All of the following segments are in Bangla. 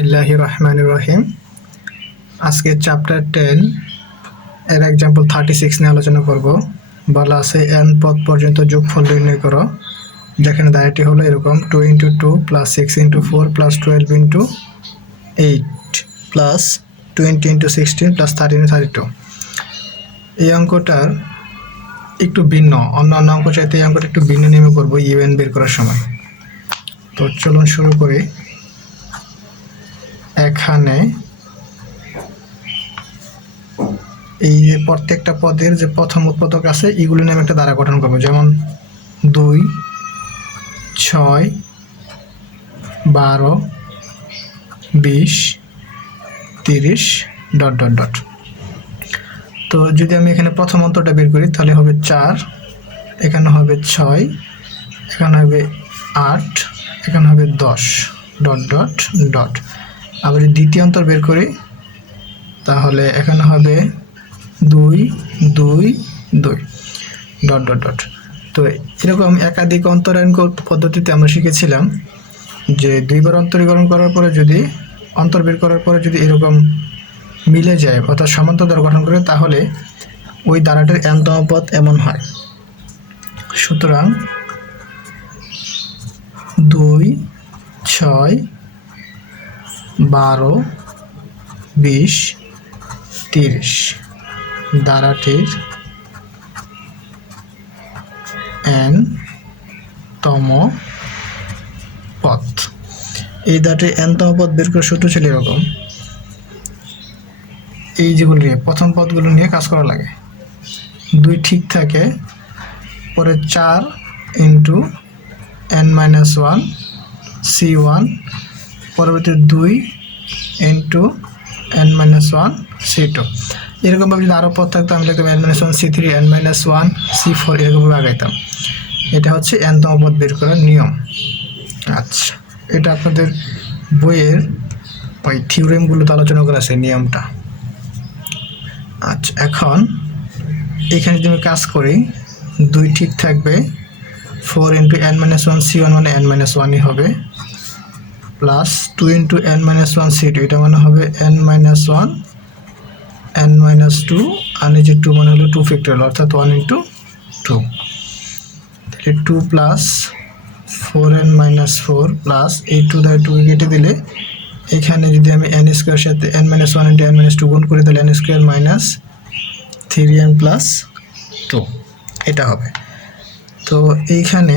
বিসমিল্লাহির রহমানির রহিম। আজকে চ্যাপ্টার 10 এর এক্সাম্পল 36 নিয়ে আলোচনা করব। বলা আছে n পদ পর্যন্ত যোগফল নির্ণয় করো, যেখানে দায়টি হলো এরকম 2 × 2 + 6 × 4 + 12 × 8 + 20 × 16 + 13 × 32। এই অঙ্কটার একটু ভিন্ন, অন্যান্য অঙ্ক চাইতে এই অঙ্কটা একটু ভিন্ন নিয়মে করবো ইউএন বের করার সময়। তো চলুন শুরু করি। এখানে এই যে প্রত্যেকটা পদের যে প্রথম উৎপাদক আছে এগুলো নিয়ে আমি একটা ধারা গঠন করবো, যেমন 2, 6, 12, 20, 30 ... তো যদি আমি এখানে প্রথম অন্তরটা বের করি তাহলে হবে 4, এখানে হবে 6, এখানে হবে 8, এখানে হবে 10 ... আবার যদি দ্বিতীয় অন্তর বের করি তাহলে এখানে হবে 2, 2, 2 ... তো এরকম একাধিক অন্তরায়ন পদ্ধতিতে আমরা শিখেছিলাম যে দুইবার অন্তরীকরণ করার পরে যদি অন্তর বের করার পরে যদি এরকম মিলে যায় অর্থাৎ সমান্তর দ্বারা গঠন করে তাহলে ওই দ্বারাটির n-তম পদ এমন হয়। সুতরাং 2, 6, 12, 20, 30 দ্বারাটির n-তম পদ। এই দ্বারাটির n-তম পদ বের করার সূত্র ছিল এরকম, এই যেগুলো নিয়ে প্রথম পদগুলো নিয়ে কাজ করা লাগে। 2 ঠিক থাকে, পরে 4 × n-1 c1, পরবর্তী 2 × n-1 c2। এরকমভাবে যদি আরও পদ থাকতো আমি লিখতাম n-1 c3, n-1 c4, এরকমভাবে আগাইতাম। এটা হচ্ছে n-তম পদ বের করার নিয়ম। আচ্ছা, এটা আপনাদের বইয়ের ওই থিওরেমগুলোতে আলোচনা করা আছে নিয়মটা। আচ্ছা, এখন এখানে যদি আমি কাজ করি 2 ঠিক থাকবে, 4 × n-1 c1 মানে n-1ই হবে, প্লাস 2 × n-1 c2, এটা মানে হবে n-1 n-2, আর নিচে 2 মানে হলো 2 ফ্যাক্টরিয়াল অর্থাৎ 1 × 2। তাহলে 2 + 4n-4 প্লাস এই 2 দ্বারা 2 কেটে দিলে এখানে যদি আমি n² সাথে n-1 × n-2 গুণ করি তাহলে n² - 3n + 2 এটা হবে। তো এইখানে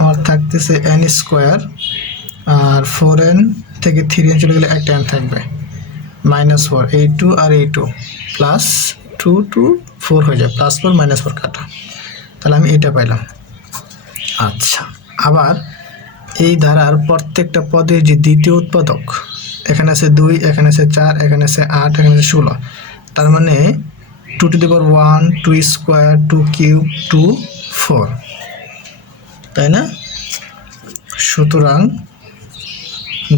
আমার থাকতেছে n² আর 4n থেকে 3n চলে গেলে একটা n থাকবে, -4, এই 2 আর এই 2 প্লাস 2 2 4 হয়ে যায়, +4 -4 কাটা, তাহলে আমি এটা পাইলাম। আচ্ছা, আবার এই ধারার প্রত্যেকটা পদের যে দ্বিতীয় উৎপাদক, এখানে আছে 2, এখানে আছে 4, এখানে আছে 8, এখানে আছে 16, তার মানে 2^1, 2^2, 2^3, 2, 4, তাই না? সুতরাং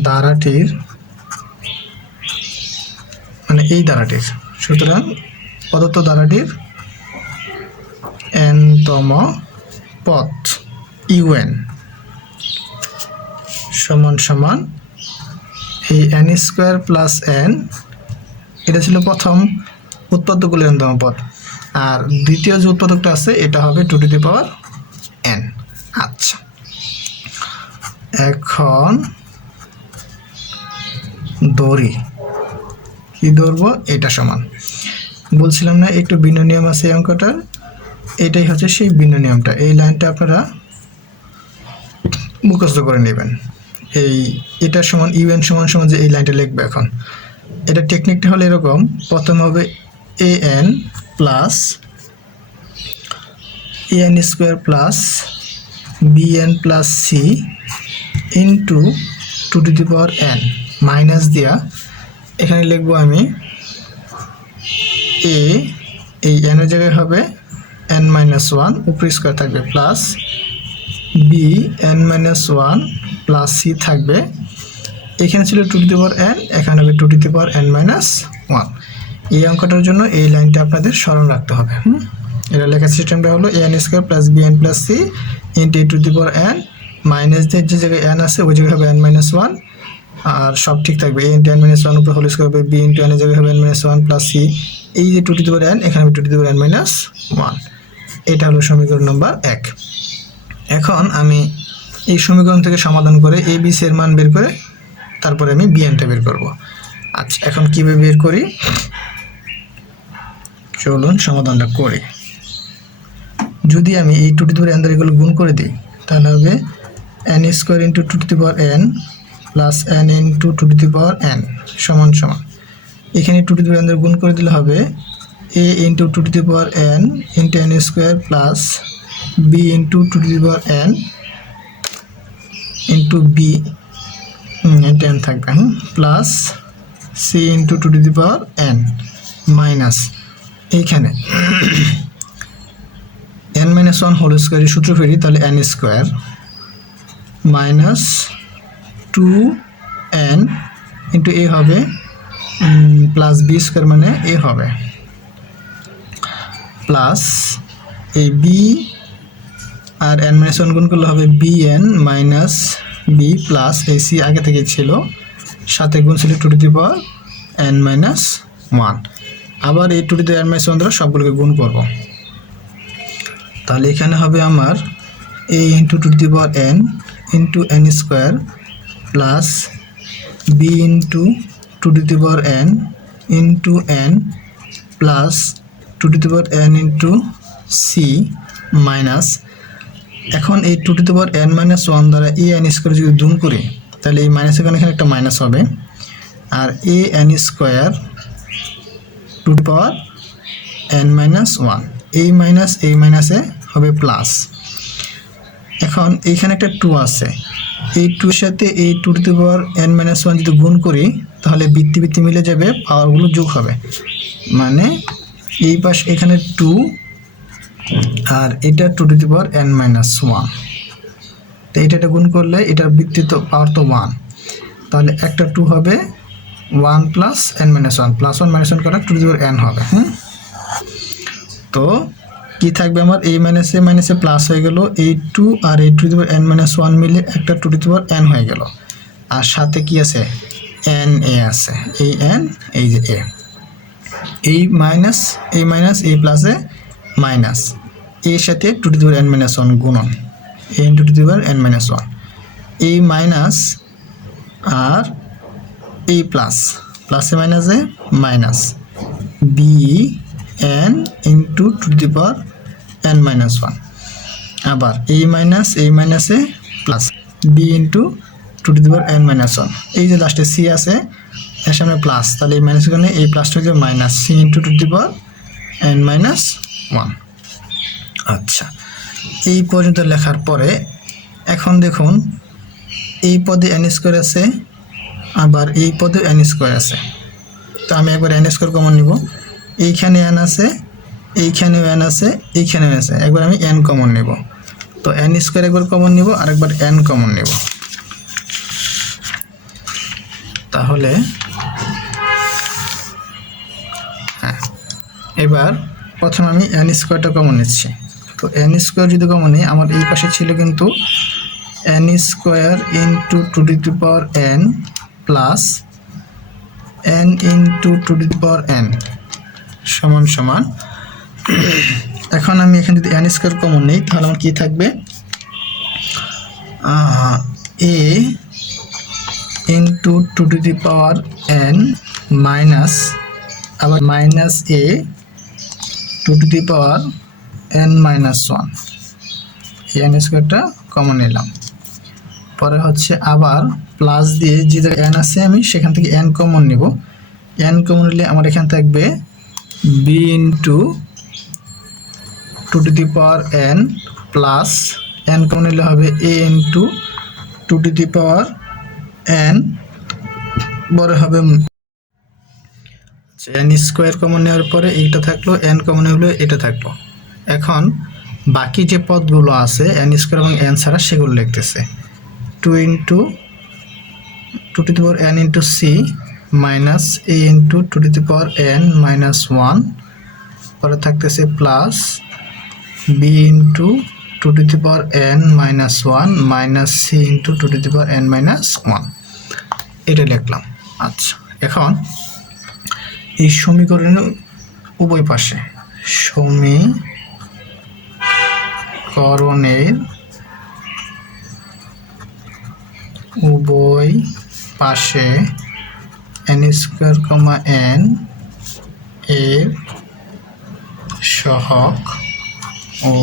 ধারাটির মানে এই ধারাটির, সুতরাং প্রদত্ত ধারাটির n-তম পদ un সমান এই n² + n, এটা ছিল প্রথম উৎপাদকগুলোর n-তম পদ, আর দ্বিতীয় যে উৎপাদকটা আছে এটা হবে 2n। আচ্ছা, এখন ধরি কি ধরবো, এটা সমান বলছিলাম না একটু ভিন্ন নিয়ম আছে এই অঙ্কটার, এটাই হচ্ছে সেই ভিন্ন নিয়মটা। এই লাইনটা আপনারা মুখস্থ করে নেবেন। এটা সমান un সমান যে এই লাইনটা লিখবে। এখন এটা টেকনিকটা হলো এরকম, প্রথম হবে an plus an² plus bn plus c into 2n minus দিয়া এখানে লিখবো আমি a, এই n এর জায়গায় হবে n-1 উপরে স্কয়ার থাকবে, plus b n-1 plus c থাকবে, এখানে ছিল 2n, এখানে হবে 2n-1। এই অঙ্কটার জন্য এই লাইনটা আপনাদের স্মরণ রাখতে হবে। এটা লেখার সিস্টেমটা হলো an² plus bn plus c into 2n minus যে জায়গায় n আছে ওই জায়গায় হবে n-1 আর সব ঠিক থাকবে। a into n minus one উপরে হোল স্কোয়ার হবে b ইন্টু n এর জায়গায় হবে n minus one plus c, এই যে two to the power n এখানে হবে two to the power n minus one. এটা হলো সমীকরণ নম্বর 1। এখন আমি এই সমীকরণ থেকে সমাধান করে a b c এর মান বের করে তারপরে আমি bnটা বের করব। আচ্ছা, এখন কিভাবে বের করি চলুন সমাধানটা করি। যদি আমি এই two to the power n দ্বারা এগুলো গুণ করে দিই তাহলে হবে n square into two to the power n plus n into two to the power n সমান সমান, এখানে two to the power n দ্বারা গুণ করে দিলে হবে a into two to the power n into n square plus b into two to the power n into b into n থাকবে plus c into two to the power n minus এইখানে n মাইনাস ওয়ান হোল স্কোয়ারের সূত্র ফেরি তাহলে n square minus two n into a হবে প্লাস b স্কোয়ার মানে a হবে প্লাস এই b আর n মাইনাস ওয়ান গুণ করলে হবে bn মাইনাস b প্লাস এই c আগে থেকে ছিল সাথে গুণ ছিল two to the power n minus one. আবার এই two to the power n minus one দ্বারা সবগুলোকে গুণ করব। তাহলে এখানে হবে আমার a into two to the power n into n square plus b into two to the power n into n plus two to the power n into c minus, এখন এই two to the power n minus one দ্বারা a n স্কোয়ার যদি গুণ করি তাহলে এই মাইনাস এখানে একটা মাইনাস হবে আর a n square two to power n minus one, এই মাইনাসে হবে প্লাস। এখন এইখানে একটা টু আছে, এই টু এর সাথে এই two to the power n minus one যদি গুণ করি তাহলে বৃত্তি বৃত্তি মিলে যাবে, পাওয়ারগুলো যোগ হবে, মানে এই পাশ এখানে টু আর এটা two to the power n minus one, তো এটা গুণ করলে এটার বৃত্তি তো পাওয়ার তো ওয়ান, তাহলে একটা টু হবে one plus n minus one, plus one minus one করা two to the power n হবে। তো কি থাকবে আমার এই মাইনাসে প্লাস হয়ে গেল, এই টু আর এই two to the power n minus one মিলে একটা two to the power n হয়ে গেল, আর সাথে কি আছে n a আছে, এই n এই যে a, এই মাইনাস এই প্লাসে মাইনাস এর সাথে two to the power n minus one গুণন a into two to the power n minus one, এই মাইনাস আর এই প্লাসে মাইনাসে minus b n into two to the power n minus one, আবার এই মাইনাসে plus b into two to the power n minus one, এই যে লাস্টে c আছে এর সামনে প্লাস, তাহলে এই মাইনাস কারণে এই প্লাসটা হচ্ছে minus c into two to the power n minus one. আচ্ছা, এই পর্যন্ত লেখার পরে এখন দেখুন এই পদে n স্কোয়ার আছে আবার এই পদে n স্কোয়ার আছে, তো আমি একবার n স্কোয়ার কমন নিব, এইখানে n আছে এইখানেও n আছে এইখানেও n আছে, একবার আমি n কমন নিব, তো n স্কোয়ার একবার কমন নিব আর একবার n কমন নিব, তাহলে হ্যাঁ এবার প্রথমে আমি n স্কোয়ারটা কমন নিচ্ছি, তো n স্কোয়ার যদি কমন নিই আমার এই পাশে ছিল কিন্তু n square into two to the power n plus n into two to the power n সমান সমান, এখন আমি এখানে যদি n স্কোয়ার কমন নিই তাহলে আমার কি থাকবে a into two to the power n minus আবার minus a two to the power n minus one, এই n স্কোয়ারটা কমন নিলাম, পরে হচ্ছে আবার প্লাস দিয়ে যে জায়গায় n আছে আমি সেখান থেকে n কমন নিব, n কমন নিলে আমার এখানে থাকবে b into two to the power n plus n common নিলে হবে a into two to the power n, পরে হবে n স্কোয়ার কমন নেওয়ার পরে এইটা থাকলো, n কমন হলো এটা থাকলো। এখন বাকি যে পদগুলো আছে n স্কোয়ার এবং n ছাড়া সেগুলো লিখতেছে two into two to the power n into c minus a into two to the power n minus one, পরে থাকতেছে plus b into two to the power n minus one minus c into two to the power n minus one. এটা লিখলাম। আচ্ছা, এখন এই সমীকরণের উভয় পাশে সমীকরণের উভয় পাশে n স্কয়ার কমা n এর সহগ ও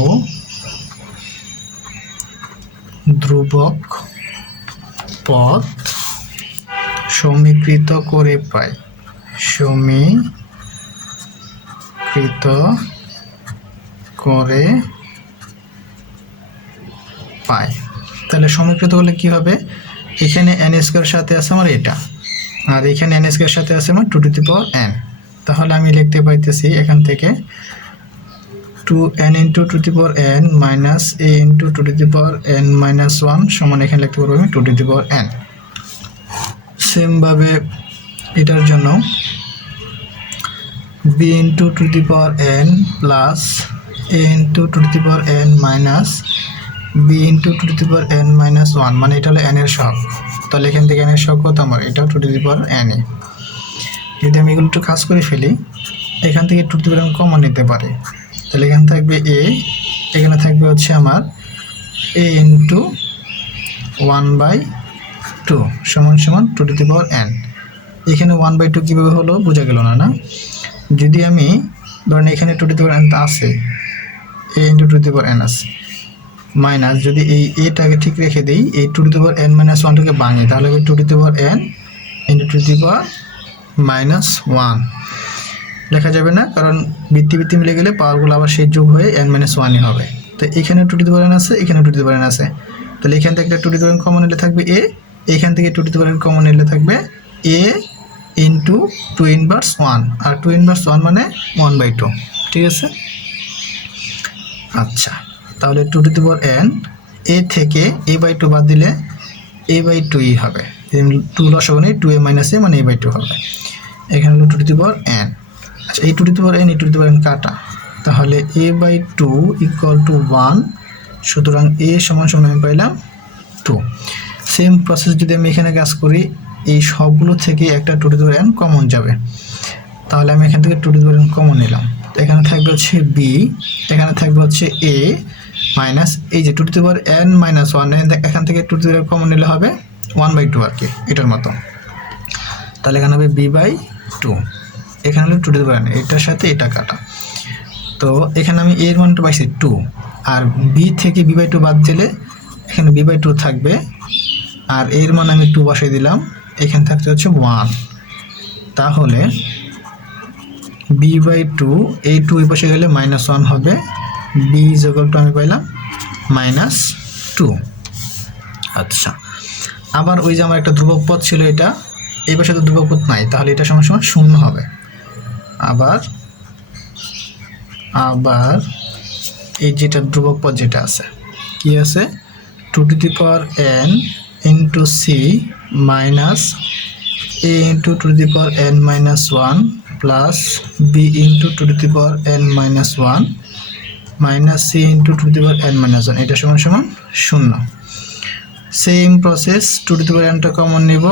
ধ্রুবক পদ সমীকৃত করে পাই। সমীকৃত করে পাই। তাহলে সমীকৃত হলে কি হবে? এখানে n স্কয়ার সাথে আছে আমার এটা, আর এখানে n স্কয়ার সাথে আছে আমার 2 টু দি পাওয়ার n। তাহলে আমি লিখতে পাইতেছি এখান থেকে 2n into 2 to the power n minus a into 2 to the power n minus 1 সমান এখানে লিখতে পারবো আমি 2 টু দি পাওয়ার n। সেমভাবে এটার জন্য b into 2 to the power n plus a into 2 to the power n minus b into 2 to the power n minus 1, মানে এটা হলো n এর সহগ। তাহলে এখান থেকে n এর সহগ কত আমার? এটাও 2 টু দি পাওয়ার n এ। যদি আমি এগুলো একটু কাজ করে ফেলি, এখান থেকে 2 to the power n common নিতে পারি। তাহলে এখানে থাকবে a, এখানে থাকবে হচ্ছে আমার a ইন্টু 1/2 সমান সমান 2 টু দি পাওয়ার n। এখানে 1/2 কীভাবে হলো বোঝা গেল না? যদি আমি ধরেন এখানে 2 টু দি পাওয়ার n আছে, a into 2 to the power n আছে, মাইনাস যদি এই এটাকে ঠিক রেখে দিই, এই 2 to the power n minus 1টাকে ভাঙি, তাহলে 2 to the power n into 2 to the power minus 1 লেখা যাবে না, কারণ বৃত্তি মিলে গেলে পাওয়ারগুলো আবার সেই যোগ হয়ে n মাইনাস 1ই হবে। তো এখানে 2 টু দি পাওয়ার n আছে, এখানে 2 টু দি পাওয়ার n আছে, তাহলে এখান থেকে 2 to the power n common নিলে থাকবে a, এখান থেকে 2 to the power n common নিলে থাকবে a ইন্টু 2 ইনভার্স 1, আর 2 ইনভার্স 1 মানে 1/2। ঠিক আছে? আচ্ছা, তাহলে 2 to the power n, a থেকে a/2 বাদ দিলে a/2ই হবে। 2 লসাগু নেই, 2a মাইনাস a মানে a/2 হবে। এখানে হলো 2 টু দি পাওয়ার n। আচ্ছা, এই 2 টু দি পাওয়ার n, এই 2 টু দি পাওয়ার n কাটা, তাহলে a/2 ইকুয়াল টু 1, সুতরাং a সমান সমান আমি পাইলাম 2। সেম প্রসেস যদি আমি এখানে কাজ করি, এই সবগুলো থেকে একটা 2 to the power n common যাবে, তাহলে আমি এখান থেকে 2 to the power n common নিলাম। তো এখানে থাকবে হচ্ছে b, এখানে থাকবে হচ্ছে a মাইনাস এই যে 2 to the power n minus 1, এখান থেকে 2 টু দি পাওয়ার কমন নিলে হবে 1/2 আর কি, এটার মতো। তাহলে এখানে হবে b/2, এখানে হলো 2 টু দি পাওয়ার n, এটার সাথে এটা কাটা। তো এখানে আমি a এর মানটা পাইছি 2, আর b থেকে b/2 বাদ দিলে এখানে b/2 থাকবে, আর a এর মান আমি 2 বসাই দিলাম, এখানে থাকতে হচ্ছে 1। তাহলে b/2, এই 2 এই পাশে গেলে -1 হবে, b ইকুয়াল টু আমি পাইলাম -2। আচ্ছা, আবার ওই যে আমার একটা ধ্রুবক পদ ছিল, এটা এই পাশে তো ধ্রুবক পদ নাই, তাহলে এটা সমান সমান 0 হবে। আবার এই যেটা ধ্রুবক পদ যেটা আছে, কি আছে? 2 to the power n into c minus a into 2 to the power n minus 1 plus b into 2 to the power n minus 1 minus c into 2 to the power n minus 1, এটা সমান সমান 0। Same process, 2 to the power nটা কমন নিব,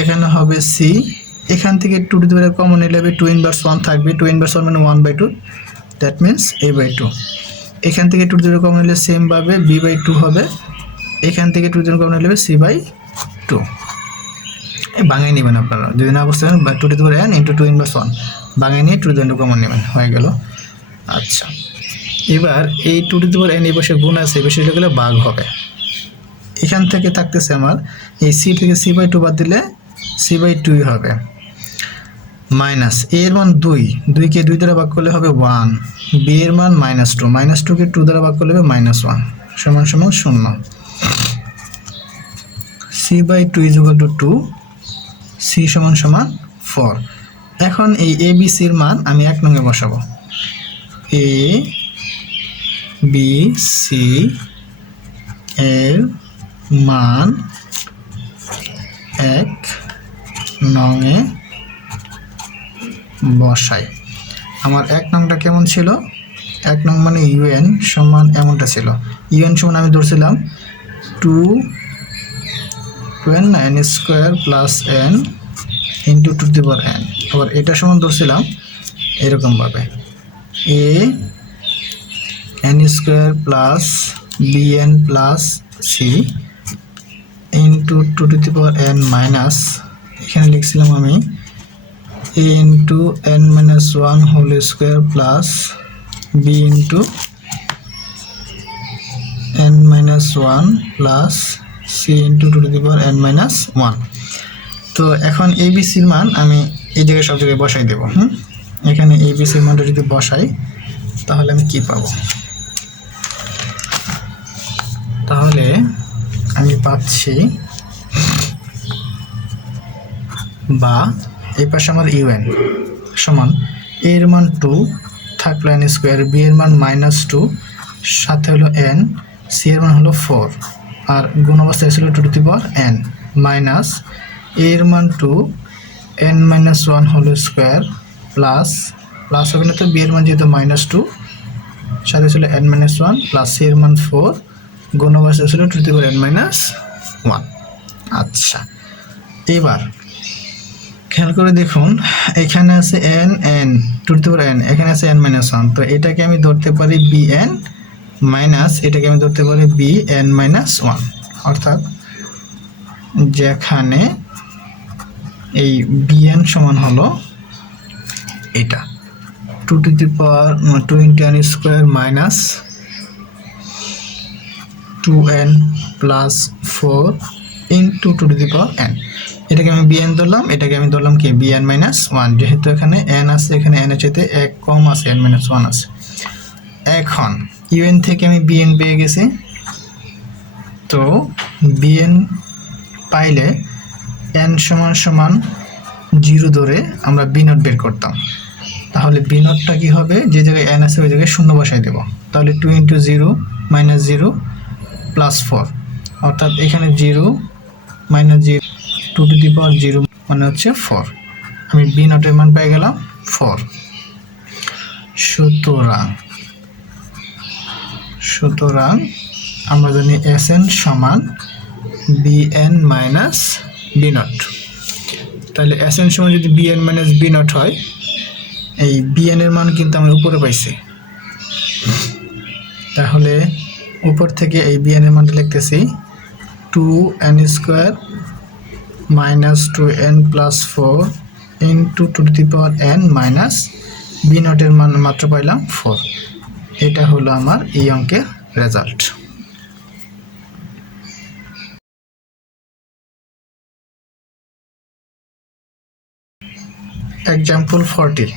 এখানে হবে c, এখান থেকে 2 টু দি পাওয়ার কমন নিলে হবে 2 ইনভার্স 1 থাকবে, 2 ইনভার্স 1 মানে 1/2, দ্যাট মিনস a/2। এখান থেকে 2 টু দি পাওয়ার কমন নিলে সেম ভাবে b/2 হবে, এখান থেকে 2 টু দি পাওয়ার কমন নিলে c/2। ভাঙাই নেবেন আপনারা, যদি না বুঝতে পারেন 2 to the power n into 2 inverse 1 ভাঙাই নিয়ে 2 টু দি পাওয়ার কমন নেবেন, হয়ে গেল। আচ্ছা, এবার এই 2 টু দি পাওয়ার n এই পাশে গুণ আছে, এই পাশে গেলে ভাগ হবে। এখান থেকে থাকতেছে আমার এই c থেকে c/2 বাদ দিলে c/2 হবে, মাইনাস a এর মান 2, 2 কে 2 দ্বারা ভাগ করলে হবে 1, b এর মান -2, -2 কে 2 দ্বারা ভাগ করলে হবে -1 সমান সমান 0। c/2 is equal two 2, c সমান সমান 4। এখন এই a b c এর মান আমি 1 নং এ বসাবো, a b c এর মান 1 নং এ বসাই। আমার 1 নংটা কেমন ছিল? 1 নং মানে un সমান এমনটা ছিল, un সমান আমি ধরছিলাম 2 + ইকুয়াল না n square plus n into to the power n. আবার এটা সমান ধরছিলাম এরকমভাবে a n square plus b n plus c into two to the power N minus, এখানে লিখছিলাম আমি a into n minus one whole square plus b into n minus one plus c into two to the power N minus one. তো এখন এবিসির মান আমি এই জায়গায় সব জায়গায় বসাই দেবো। এখানে এবিসির মানটা যদি বসাই তাহলে আমি কি পাবো? তাহলে আমি পাচ্ছি, বা এই পাশে আমার ইউএন সমান এর মান 2 থাকলো এন স্কোয়ার, বি এর মান -2 সাথে হলো এন, সি এর মান হলো 4 আর গুণ অবস্থায় ছিল two to the power N minus এর মান 2 N minus one whole square plus plus হবে না তো বি এর মান যেহেতু -2 সাথে ছিল N minus one plus C এর মান 4 গুণ অবস্থায় ছিল two to the power N minus one. আচ্ছা, এবার খেয়াল করে দেখুন এখানে আছে N N two to the power N, এখানে আছে এন মাইনাস ওয়ান। তো এটাকে আমি ধরতে পারি বি এন মাইনাস এটাকে আমি ধরতে পারি বি এন মাইনাস ওয়ান, অর্থাৎ যেখানে এই বি এন সমান হলো এটা 2 to the power 2 into N square minus 2n plus 4 into two to the power N. এটাকে আমি বিএন ধরলাম, এটাকে আমি ধরলাম কি বিএন মাইনাস ওয়ান, যেহেতু এখানে এন আছে, এখানে এন এর চাইতে এক কম আছে, এন মাইনাস ওয়ান আছে। এখন ইউএন থেকে আমি বিএন পেয়ে গেছি। তো বিএন পাইলে এন সমান সমান 0 ধরে আমরা বি নট বের করতাম। তাহলে বি নটটা কী হবে, যে জায়গায় এন আছে ওই জায়গায় শূন্য বসাই দেবো। তাহলে 2 ইন্টু 0 মাইনাস 0 প্লাস 4, অর্থাৎ এখানে 0 মাইনাস 0 টু টু দি পাওয়ার 0 মানে হচ্ছে 4। আমি বি নটের মান পেয়ে গেলাম 4। সুতরাং আমরা জানি এস এন সমান B N minus B nought. তাহলে এস এন সমান যদি B N minus B nought হয়, এই বি এন এর মান কিন্তু আমি উপরে পাইছি। তাহলে উপর থেকে এই বি এন এর মানটা লিখতেছি 2n square minus 2n plus 4 into two to the power n minus b নটের মান মাত্র পাইলাম 4। এটা হলো আমার এই অঙ্কের রেজাল্ট। এক্সাম্পল 40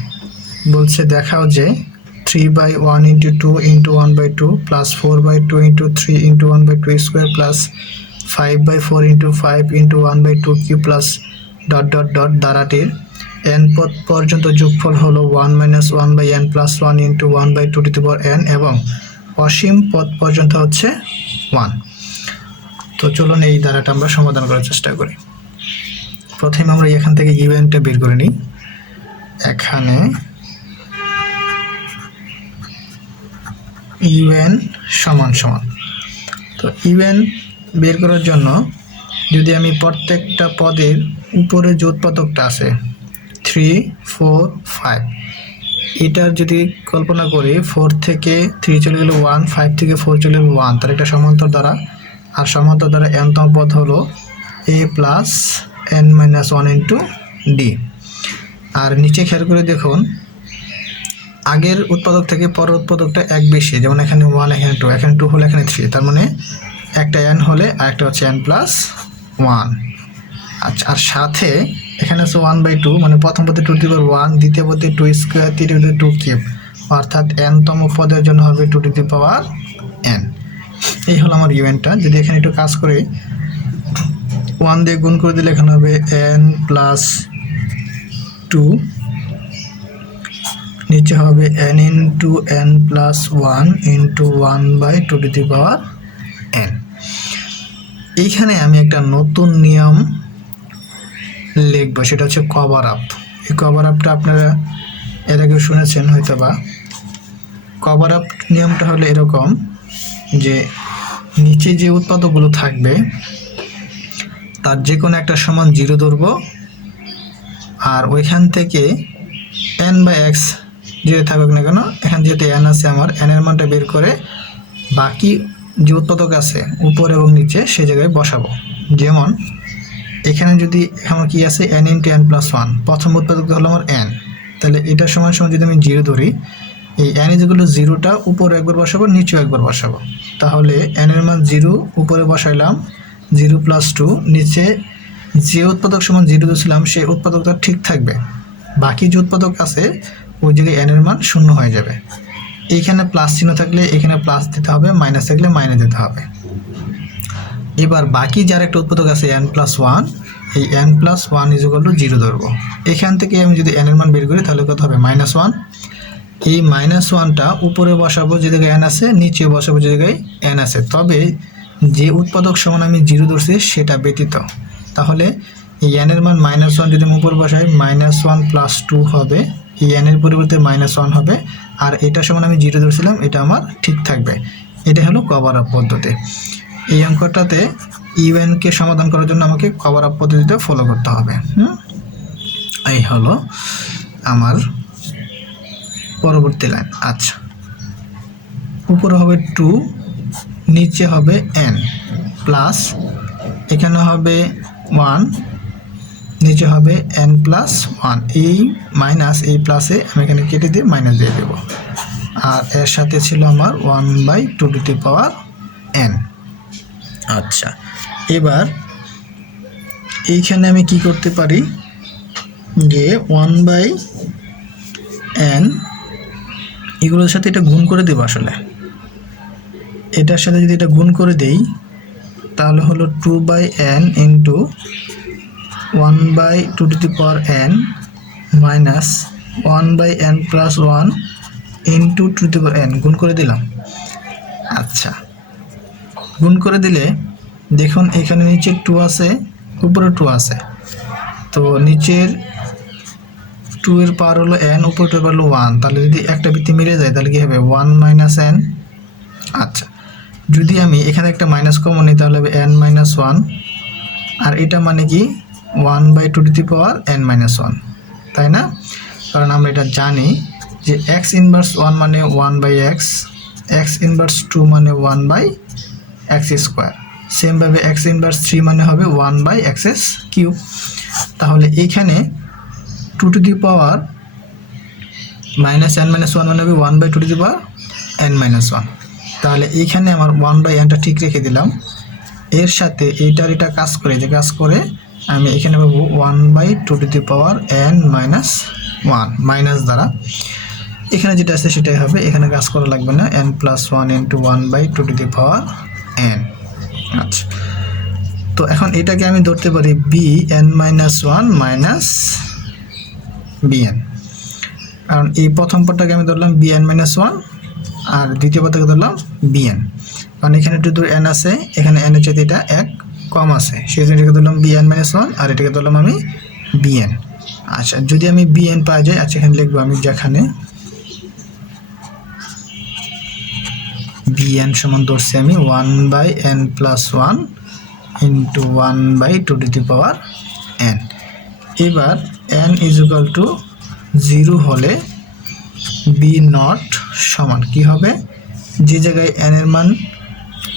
বলছে দেখাও যে 3/1 into 2 into 1/2 plus 4/2 into 3 into 1/2 square plus 5/4 into 5 into 1/2 cube plus dot dot dot দ্বারাটির n পদ পর্যন্ত যোগফল হলো 1 minus 1/n plus 1 into 1/2 to the power n এবং অসীম পদ পর্যন্ত হচ্ছে 1। তো চলুন এই দ্বারাটা আমরা সমাধান করার চেষ্টা করি। প্রথমে আমরা এখান থেকে ইউএনটা বের করে নিই। এখানে ইউএন সমান সমান, তো ইউএন বের করার জন্য যদি আমি প্রত্যেকটা পদের উপরে যে উৎপাদকটা আছে 3, 4, 5, এটার যদি কল্পনা করি 4 থেকে 3 চলে গেল 1, 5 থেকে 4 চলে গেল 1, তার একটা সমান্তর দ্বারা, আর সমান্তর দ্বারা nতম পদ হলো a plus n minus 1 into d. আর নিচে খেয়াল করে দেখুন আগের উৎপাদক থেকে পরের উৎপাদকটা এক বেশি, যেমন এখানে 1, এখানে 2, এখানে 2 হলে এখানে 3, তার মানে একটা n হলে আরেকটা হচ্ছে n প্লাস 1। আচ্ছা, আর সাথে এখানে আছে 1/2, মানে প্রথম পদে 2 টু দি পাওয়ার 1, দ্বিতীয় পদে 2 স্কোয়ার, তৃতীয় পদে 2 কিউব, অর্থাৎ nতম পদের জন্য হবে 2 টু দি পাওয়ার n। এই হলো আমার ইউএনটা। যদি এখানে একটু কাজ করে 1 দিয়ে গুণ করে দিলে এখানে হবে n প্লাস 2, নিচে হবে n into n plus 1 into 1/2 to the power n। এইখানে আমি একটা নতুন নিয়ম লিখবো, সেটা হচ্ছে কভার আপ। এই কভার আপটা আপনারা এর আগে শুনেছেন হয়তো বা। কভার আপ নিয়মটা হলো এরকম যে নিচে যে উৎপাদকগুলো থাকবে তার যে কোনো একটা সমান 0 ধরবো, আর ওইখান থেকে n বাই এক্স যেটা থাকুক না কেন, এখানে যেহেতু n আছে আমার n এর মানটা বের করে বাকি যে উৎপাদক আছে উপর এবং নিচে সে জায়গায় বসাবো। যেমন এখানে যদি আমার কি আছে n ইন্টু n প্লাস 1, প্রথম উৎপাদক হলো আমার n, তাহলে এটা সমান সমান যদি আমি 0 ধরি, এই n যেগুলো 0টা উপরে একবার বসাবো, নিচেও একবার বসাবো। তাহলে n এর মান 0 উপরে বসাইলাম 0 প্লাস 2, নিচে যে উৎপাদক সমান 0 দিয়েছিলাম সেই উৎপাদকটা ঠিক থাকবে, বাকি যে উৎপাদক আছে ওই জায়গায় n এর মান 0 হয়ে যাবে। এইখানে প্লাস চিহ্ন থাকলে এখানে প্লাস দিতে হবে, মাইনাস থাকলে মাইনাস দিতে হবে। এবার বাকি যার একটা উৎপাদক আছে n প্লাস 1, এই n plus 1 is equal two 0 ধরবো। এখান থেকে আমি যদি n এর মান বের করি তাহলে কত হবে মাইনাস 1। এই মাইনাস 1টা উপরে বসাবো যে জায়গায় n আছে, নিচে বসাবো যে জায়গায় n আছে, তবে যে উৎপাদক সমান আমি 0 ধরছি সেটা ব্যতীত। তাহলে এই n এর মান মাইনাস 1 যদি আমি উপরে বসাই, মাইনাস 1 প্লাস 2 হবে, এই n এর পরিবর্তে মাইনাস 1 হবে, আর এটা সমান আমি 0 ধরছিলাম, এটা আমার ঠিক থাকবে। এটা হলো কভার আপ পদ্ধতি। এই অঙ্কটাতে ইউএনকে সমাধান করার জন্য আমাকে কভার আপ পদ্ধতিতে ফলো করতে হবে। এই হলো আমার পরবর্তী লাইন। আচ্ছা, উপরে হবে 2, নিচে হবে n প্লাস, এখানে হবে 1, নিচে হবে n প্লাস 1। এই মাইনাস এই প্লাসে আমি এখানে কেটে দিয়ে মাইনাস দিয়ে দেবো, আর এর সাথে ছিল আমার 1/2n। আচ্ছা, এবার এইখানে আমি কি করতে পারি যে 1/n এগুলোর সাথে এটা গুণ করে দেবো। আসলে এটার সাথে যদি এটা গুণ করে দেই তাহলে হলো 2/n into 1/2n minus 1/n plus 1 into 2n, গুণ করে দিলাম। আচ্ছা, গুণ করে দিলে দেখুন এখানে নিচে 2 আছে, উপরে 2 আছে, তো নিচের 2 এর পাওয়ার হলো n, উপরে 2 এর পাওয়ার হলো 1, তাহলে যদি একটা বৃত্তি মিলে যায় তাহলে কি হবে 1 মাইনাস n। আচ্ছা, যদি আমি এখানে একটা মাইনাস কমন নিই তাহলে হবে n মাইনাস 1, আর এটা মানে কি 1/2n মাইনাস 1, তাই না? কারণ আমরা এটা জানি যে x ইনভার্স 1 মানে 1/x, x ইনভার্স 2 মানে 1/x স্কোয়ার, সেমভাবে x ইনভার্স 3 মানে হবে 1/x কিউব। তাহলে এইখানে 2 to the power minus n minus 1 মানে হবে 1/2n মাইনাস 1। তাহলে এইখানে আমার 1/nটা ঠিক রেখে দিলাম, এর সাথে এইটার এটা কাজ করে, যে কাজ করে আমি এখানে পাবো 1/2n মাইনাস 1 মাইনাস দ্বারা, এখানে যেটা আছে সেটাই হবে, এখানে কাজ করা লাগবে না, n প্লাস 1 ইন্টু 1/2n। আচ্ছা, তো এখন এটাকে আমি ধরতে পারি bn মাইনাস 1 মাইনাস bn, কারণ এই প্রথম পদটাকে আমি ধরলাম bn মাইনাস 1 আর দ্বিতীয় পদটাকে ধরলাম bn, কারণ এখানে একটু দূর n আছে, এখানে n এর চাইতে এটা 1 কম আছে, সেই জন্য এটাকে ধরলাম bn মাইনাস 1 আর এটাকে ধরলাম আমি bn। আচ্ছা, যদি আমি bn পাওয়া যায়, আচ্ছা এখানে লিখবো আমি যেখানে bn সমান ধরছি আমি 1/n প্লাস 1 ইন্টু 1/2n। এবার n ইজ ইকুয়াল টু 0 হলে বি নট সমান কি হবে, যে জায়গায় n এর মান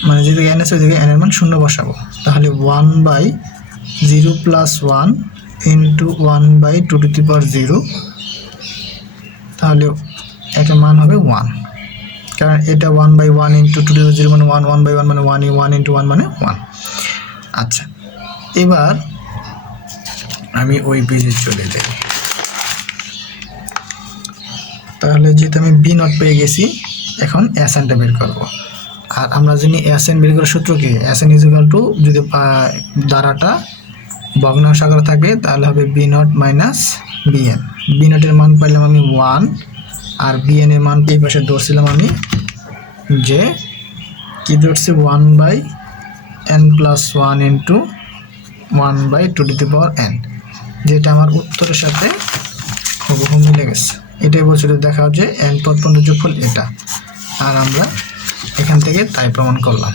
মানে যে জায়গায় n আছে ওই জায়গায় n এর মান 0 বসাবো, তাহলে 1/0 প্লাস 1 ইন্টু 1/2, তাহলে এটার মান হবে 1, কারণ এটা 1/1 ইন্টু 2 মানে 1, 1/1 মানে 1, 1 ইন্টু 1 মানে 1। আচ্ছা, এবার আমি ওই পেজে চলে যাই। তাহলে যেহেতু আমি বি নট পেয়ে গেছি, এখন এসএনটা বের করব। আর আমরা জানি এসএন বের করার সূত্র কি, এসএন ইজ ইকুয়াল টু যদি দ্বারাটা ভগ্নাংশ আকারে থাকে তাহলে হবে b naught minus b n. B নটের মান পাইলাম আমি 1, আর বিএন এর মান এই পাশে ধরছিলাম আমি যে কি ধরছি 1/n প্লাস 1 ইন্টু 1/2n, যেটা আমার উত্তরের সাথে হুবহু মিলে গেছে। এটাই বলছিল দেখাও যে n পদ পর্যন্ত যোগফল এটা, আর আমরা এখান থেকে তাই প্রমাণ করলাম।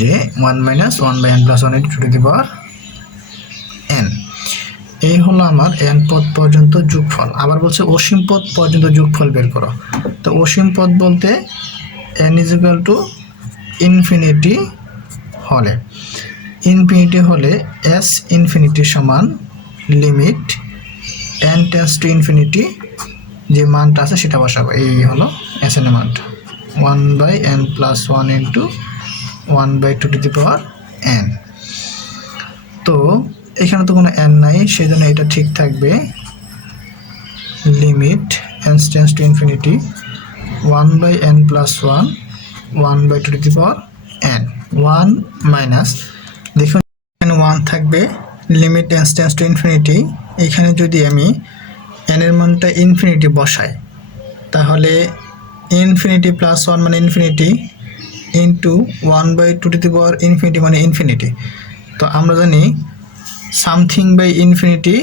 যে 1 minus 1 by n plus 1 to the power n। এই হলো আমার n পদ পর্যন্ত যোগফল। আবার বলছে অসীম পদ পর্যন্ত যোগফল বের করো। তো অসীম পদ বলতে n is equal to infinity হলে s ইনফিনিটি সমান limit n tends to infinity, যে মানটা আছে সেটা বসাবো। এই হলো s এর মানটা 1 by n plus 1 into 1 by 2 to the power n। তো এখানে তো কোনো n নাই, সেই জন্য এটা ঠিক থাকবে। Limit n tends to infinity 1 by n plus 1 1 by 2 to the power n। 1 minus, দেখুন এখানে 1 থাকবে, limit n tends to infinity. এখানে যদি আমি n এর মানটা ইনফিনিটি বসাই, তাহলে ইনফিনিটি প্লাস 1 মানে infinity into 1 by 2 to the power infinity মানে ইনফিনিটি। তো আমরা জানি সামথিং বাই ইনফিনিটি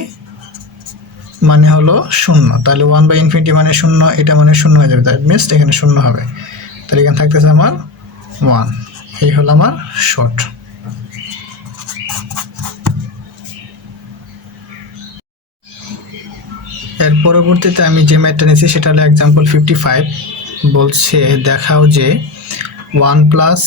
মানে হলো 0, তাহলে 1 বাই ইনফিনিটি মানে 0, এটা মানে 0 হয়ে যাবে, দ্যাট মিনস এখানে 0 হবে। তাহলে এখানে থাকতেছে আমার 1। এই হলো আমার শর্ট। এর পরবর্তীতে আমি যে ম্যাথটা নিয়েছি সেটা হলো এক্সাম্পল 55। বলছে দেখাও যে 1 plus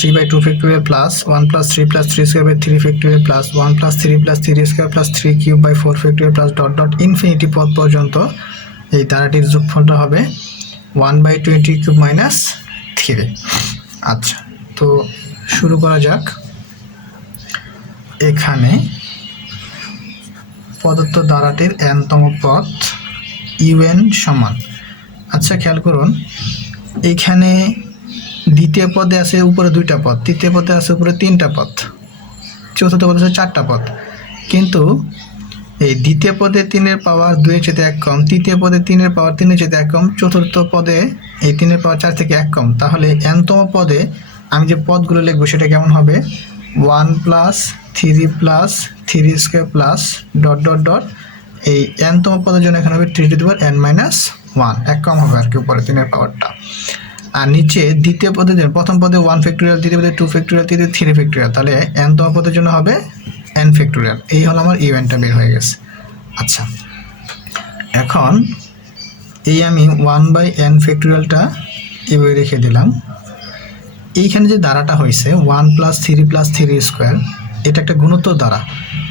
3 by 2 factorial plus 1 plus 3 plus 3 square by 3 factorial plus 1 plus 3 plus 3 square plus 3 cube by 4 factorial plus dot dot infinity পদ পর্যন্ত এই ধারাটির যোগফলটা হবে 1 বাই 20 কিউব মাইনাস 3। আচ্ছা, তো শুরু করা যাক। এখানে প্রদত্ত ধারাটির n-তম পদ un সমান, আচ্ছা খেয়াল করুন, এইখানে দ্বিতীয় পদে আছে উপরে 2টা পদ, তৃতীয় পদে আছে উপরে 3টা পদ, চতুর্থ পদে আছে 4টা পদ। কিন্তু এই দ্বিতীয় পদে 3-এর পাওয়ার 2-এর চেয়ে 1 কম, তৃতীয় পদে 3-এর পাওয়ার 3-এর চেয়ে 1 কম, চতুর্থ পদে এই 3-এর পাওয়ার 4 থেকে 1 কম। তাহলে n-তম পদে আমি যে পদগুলো লিখবো সেটা কেমন হবে? 1 plus 3 plus 3 square plus dot dot dot, এই n-তম পদের জন্য এখানে হবে 3 to the power n minus 1, 1 কম হবে আর কি উপরে 3-এর পাওয়ারটা। আর নিচে দ্বিতীয় পদের জন্য প্রথম পদে 1 ফ্যাক্টোরিয়াল, দ্বিতীয় পদে 2 ফ্যাক্টোরিয়াল, তৃতীয় 3 ফ্যাক্টোরিয়াল, তাহলে n-তম পদের জন্য হবে n ফ্যাক্টোরিয়াল। এই হলো আমার ইভেন্টটা বের হয়ে গেছে। আচ্ছা, এখন এই আমি 1 বাই n ফ্যাক্টোরিয়ালটা এভাবে রেখে দিলাম। এইখানে যে ধারাটা হয়েছে 1 প্লাস 3 প্লাস 3 স্কোয়ার, এটা একটা গুণোত্তর ধারা,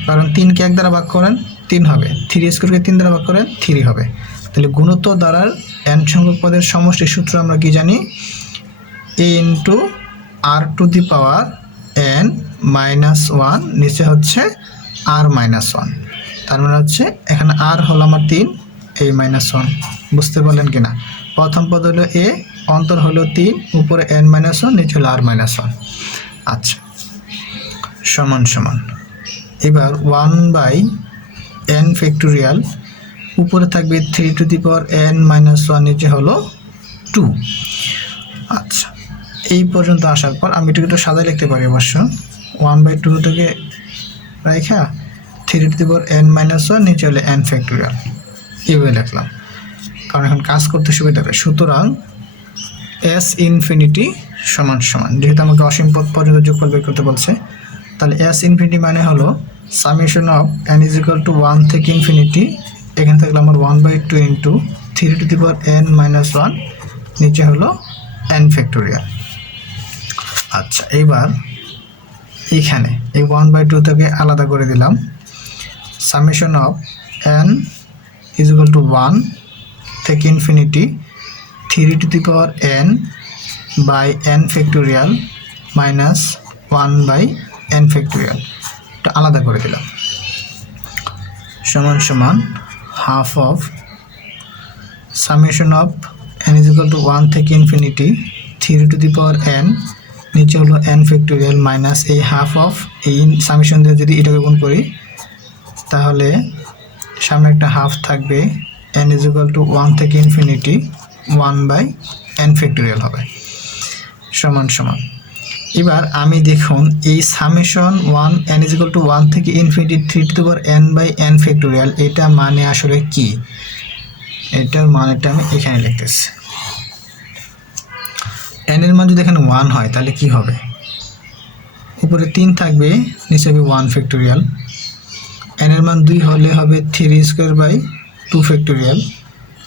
কারণ 3কে 1 দ্বারা ভাগ করেন 3 হবে, 3 স্কোয়ারকে 3 দ্বারা ভাগ করেন 3 হবে। তাহলে গুণোত্তর ধারার n সংখ্যক পদের সমষ্টির সূত্র আমরা কি জানি? a into r two the power n minus 1, নিচে হচ্ছে r মাইনাস 1। তার মানে হচ্ছে এখানে r হলো আমার 3, a মাইনাস 1। বুঝতে পারলেন কিনা? প্রথম পদ হলো a, অন্তর হলো 3, উপরে n মাইনাস 1, নিচে হলো r মাইনাস 1। আচ্ছা, সমান সমান এবার 1 বাই n ফ্যাক্টোরিয়াল, উপরে থাকবে 3 to the power n minus 1, নিচে হলো 2। আচ্ছা, এই পর্যন্ত আসার পর আমি একটু সাজায় লিখতে পারি অবশ্য। 1 বাই 2 থেকে রাইখা 3 to the power n minus 1, নিচে হলো n ফ্যাক্টোরিয়াল, এইভাবে লিখলাম কারণ এখন কাজ করতে সুবিধা হবে। সুতরাং s ইনফিনিটি সমান সমান, যেহেতু আমাকে অসীম পদ পর্যন্ত যোগফল বের করতে বলছে, তাহলে s ইনফিনিটি মানে হলো summation of n is equal to 1 থেকে ইনফিনিটি, এখানে থাকলে আমার 1 by 2 into 3 to the power n minus 1, নিচে হলো n ফ্যাক্টোরিয়াল। আচ্ছা, এইবার এইখানে এই 1 বাই 2 থেকে আলাদা করে দিলাম। Summation of n is equal to 1 থেকে infinity 3 to the power n by n factorial minus 1 by n factorial, এটা আলাদা করে দিলাম। সমান সমান half of summation of n is equal to 1 থেকে infinity 3 to the power n, নিচে হলো n ফ্যাক্টোরিয়াল মাইনাস এই হাফ অফ এই সামেশন দিয়ে যদি এটাকে গুণ করি তাহলে সামনে একটা হাফ থাকবে, n ইজ ইকুয়াল টু 1 থেকে ইনফিনিটি 1 বাই n ফ্যাক্টোরিয়াল হবে। সমান সমান এবার আমি দেখুন এই summation 1 n is equal to 1 থেকে infinity 3 to the power n by n factorial, এটা মানে আসলে কি? এটার মানেটা আমি এখানে লিখতেছি। n এর মান যদি এখানে 1 হয় তাহলে কি হবে, উপরে 3 থাকবে, নিচে হবে 1 ফ্যাক্টোরিয়াল। n এর মান 2 হলে হবে 3 স্কোয়ার বাই 2 ফ্যাক্টোরিয়াল,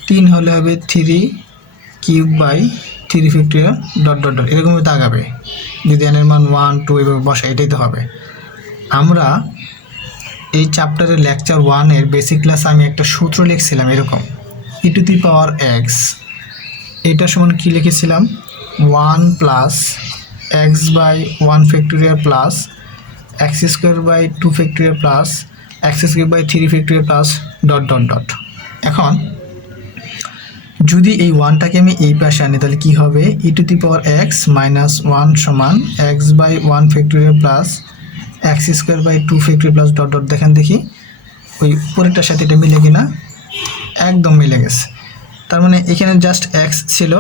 3 হলে হবে 3 cube by 3 factorial dot dot dot, এরকমভাবে তাকাবে। যদি n এর মান 1 2 এভাবে বসে, এটাই তো হবে। আমরা এই চ্যাপ্টারের লেকচার 1 এর বেসিক ক্লাস আমি একটা সূত্র লিখছিলাম এরকম, e to the power x, এটা সমান কি লিখেছিলাম, 1 plus x by 1 factorial plus x square by 2 factorial plus x square by 3 factorial plus dot dot dot. এখন যদি এই 1টাকে আমি এই পাশে আনি তাহলে কি হবে, e to the power x minus 1 সমান x by 1 factorial plus x square by 2 factorial plus dot dot. দেখেন দেখি ওই উপরেরটার সাথে এটা মিলে কিনা, একদম মিলে গেছে। তার মানে এখানে জাস্ট এক্স ছিল,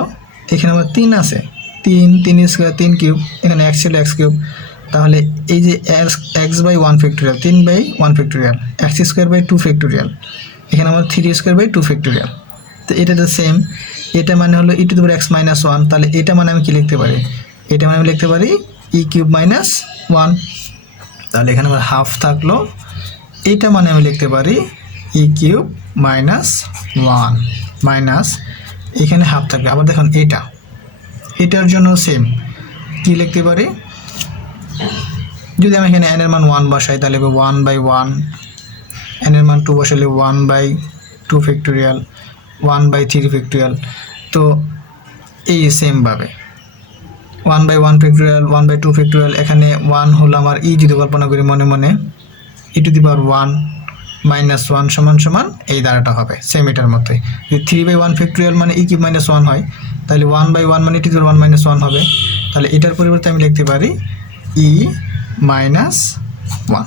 এখানে আবার 3 আছে, 3 স্কোয়ার 3 কিউব, এখানে এক্স ছিল এক্স কিউব। তাহলে এই যে x by 1 factorial, 3 by 1 factorial, x square by 2 factorial, এখানে আমার 3 স্কোয়ার বাই 2 ফ্যাক্টোরিয়াল। তো এটা তো সেম, এটা মানে হলো e to the power x minus 1, তাহলে এটা মানে আমি কি লিখতে পারি, এটা মানে আমি লিখতে পারি ই কিউব মাইনাস 1। তাহলে এখানে আমার হাফ থাকলো, এটা মানে আমি লিখতে পারি ই কিউব মাইনাস 1 মাইনাস এখানে হাফ থাকবে। আবার দেখুন এটার জন্য সেম, কি লিখতে পারি, যদি আমি এখানে n এর মান 1 বসাই তাহলে 1 বাই 1, n এর মান 2 বসালে 1 বাই 2 ফ্যাক্টোরিয়াল, 1 বাই 3 ফ্যাক্টোরিয়াল। তো এই সেমভাবে 1 বাই 1 ফ্যাক্টোরিয়াল, 1 বাই 2 ফ্যাক্টোরিয়াল, এখানে 1 হলো আমার ই, যদি কল্পনা করি মনে মনে ই টু দি পাওয়ার 1 মাইনাস 1 সমান সমান এই দ্বারাটা হবে সেম এটার মতোই। যদি 3 বাই 1 ফ্যাক্টোরিয়াল মানে ই কিউব মাইনাস 1 হয়, তাহলে 1 বাই 1 মানে ই টু দি পাওয়ার 1 মাইনাস 1 হবে। তাহলে এটার পরিবর্তে আমি লিখতে পারি ই মাইনাস 1,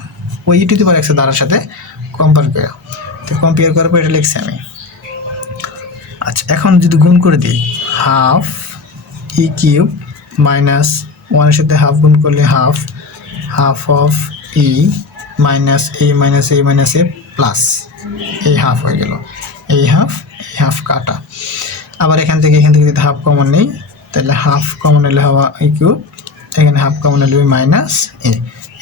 ওই ই টু দি পাওয়ার এক্সের দ্বারার সাথে কম্পেয়ার করে, তো কম্পেয়ার করার পর এটা লিখছি আমি। আচ্ছা, এখন যদি গুণ করে দিই, হাফ ই কিউব মাইনাস 1 এর সাথে হাফ গুণ করলে half, half of E minus A minus A minus A plus এই হাফ হয়ে গেল, এই হাফ কাটা। আবার এখান থেকে যদি হাফ কমন নেই তাহলে হাফ কমন নিলে হওয়া ই কিউব, এখানে হাফ কমন নিলে মাইনাস এ।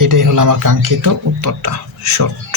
এটাই হলো আমার কাঙ্ক্ষিত উত্তরটা, শর্ট।